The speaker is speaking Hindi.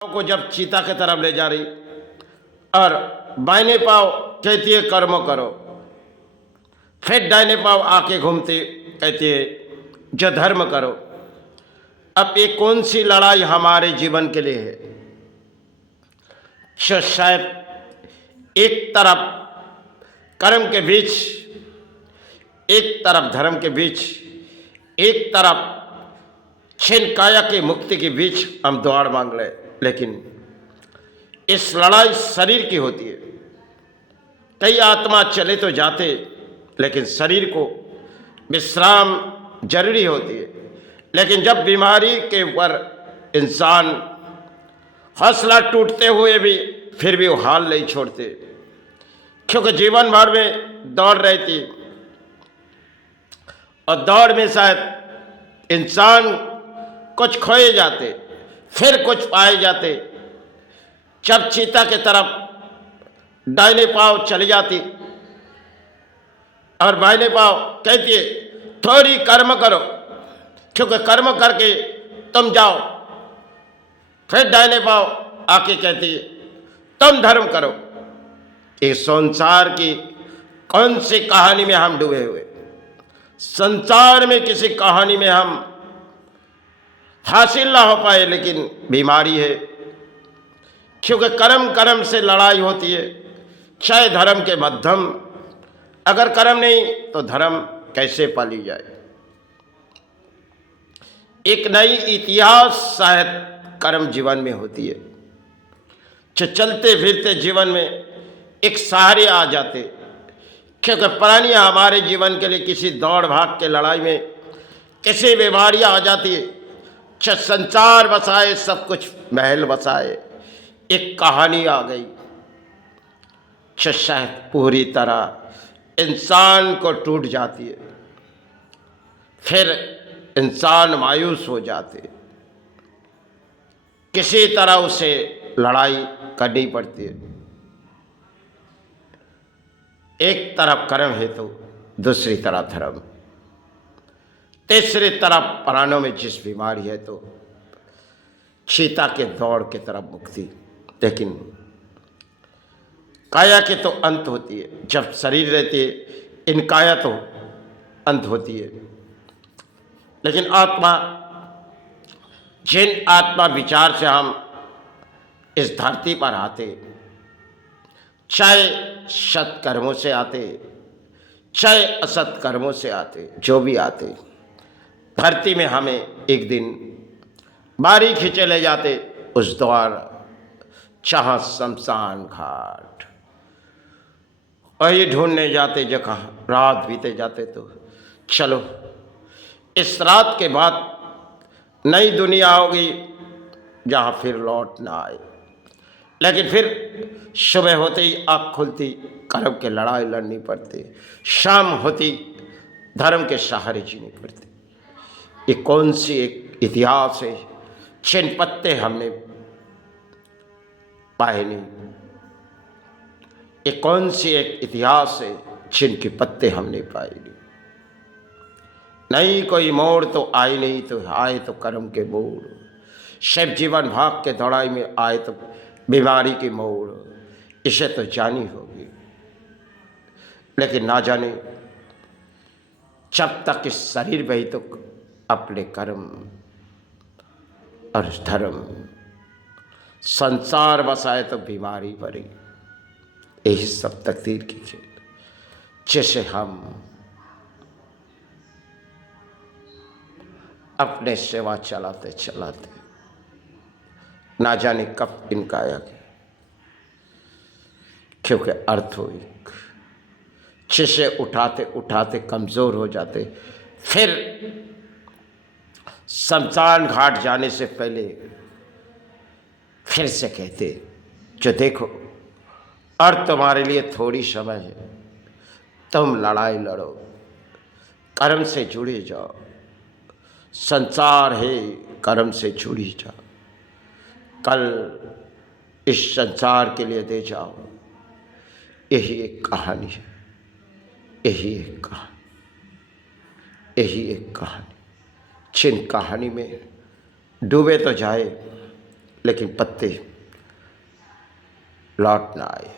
को जब चीता की तरफ ले जा रही और बाइने पाव कहती है कर्म करो, फिर दाहिने पाव आके घूमती कहती है जो धर्म करो। अब ये कौन सी लड़ाई हमारे जीवन के लिए है? शायद एक तरफ कर्म के बीच, एक तरफ धर्म के बीच, एक तरफ छिन्न काया की मुक्ति के बीच हम दौड़ मांग रहे, लेकिन इस लड़ाई शरीर की होती है। कई आत्मा चले तो जाते, लेकिन शरीर को विश्राम जरूरी होती है। लेकिन जब बीमारी के ऊपर इंसान हौसला टूटते हुए भी फिर भी वो हाल नहीं छोड़ते, क्योंकि जीवन भर में दौड़ रही थी और दौड़ में शायद इंसान कुछ खोए जाते, फिर कुछ पाए जाते। जब चीता की तरफ दाहिने पांव चली जाती और बाइने पांव कहती है थोड़ी कर्म करो, क्योंकि कर्म करके तुम जाओ। फिर दाहिने पांव आके कहती है तुम धर्म करो। इस संसार की कौन सी कहानी में हम डूबे हुए? संसार में किसी कहानी में हम हासिल ना हो पाए, लेकिन बीमारी है, क्योंकि कर्म कर्म से लड़ाई होती है। चाहे धर्म के मध्यम, अगर कर्म नहीं तो धर्म कैसे पाली जाए? एक नई इतिहास शायद कर्म जीवन में होती है, जो चलते फिरते जीवन में एक सहारे आ जाते, क्योंकि प्राणियां हमारे जीवन के लिए किसी दौड़ भाग के लड़ाई में किसी बीमारी आ जाती है। संसार बसाए, सब कुछ महल बसाए, एक कहानी आ गई, शायद पूरी तरह इंसान को टूट जाती है। फिर इंसान मायूस हो जाते, किसी तरह उसे लड़ाई करनी पड़ती है। एक तरफ कर्म है तो दूसरी तरफ धर्म, तीसरी तरफ प्राणों में जिस बीमारी है तो चीता के दौड़ की तरफ मुक्ति। लेकिन काया के तो अंत होती है, जब शरीर रहती है इन काया तो अंत होती है। लेकिन आत्मा, जिन आत्मा विचार से हम इस धरती पर आते, चाहे सत कर्मों से आते चाहे असत कर्मों से आते, जो भी आते, धरती में हमें एक दिन बारी खींचे ले जाते उस द्वार, जहाँ शमशान घाट, वही ढूंढने जाते जहाँ रात बीते जाते। तो चलो इस रात के बाद नई दुनिया होगी जहाँ फिर लौट ना आए। लेकिन फिर सुबह होते ही आँख खुलती, कर्म के लड़ाई लड़नी पड़ती, शाम होती धर्म के सहारे जीनी पड़ती। ये कौन सी एक इतिहास है जिन पत्ते हमने पाए नहीं? ये कौन सी एक इतिहास है जिनके पत्ते हमने पाए नहीं? नहीं कोई मोड़ तो आए, नहीं तो आए तो कर्म के मोड़। सब जीवन भाग के दौड़ाई में आए तो बीमारी की मोड़, इसे तो जानी होगी। लेकिन ना जाने जब तक इस शरीर में ही तो अपने कर्म और धर्म, संसार बसाए तो बीमारी पड़ी। यही सब तकदीर की खेल, जैसे हम अपने सेवा चलाते चलाते ना जाने कब इनका आया गया, क्योंकि अर्थ हो एक, जिसे उठाते उठाते कमज़ोर हो जाते। फिर शमशान घाट जाने से पहले फिर से कहते जो देखो और तुम्हारे लिए थोड़ी समय है, तुम लड़ाई लड़ो, कर्म से जुड़े जाओ। संसार है, कर्म से जुड़ी जाओ, कल इस संसार के लिए दे जाओ। यही एक कहानी है, यही एक कहानी, यही एक कहानी। जिन कहानी में डूबे तो जाए, लेकिन पत्ते लौट ना आए।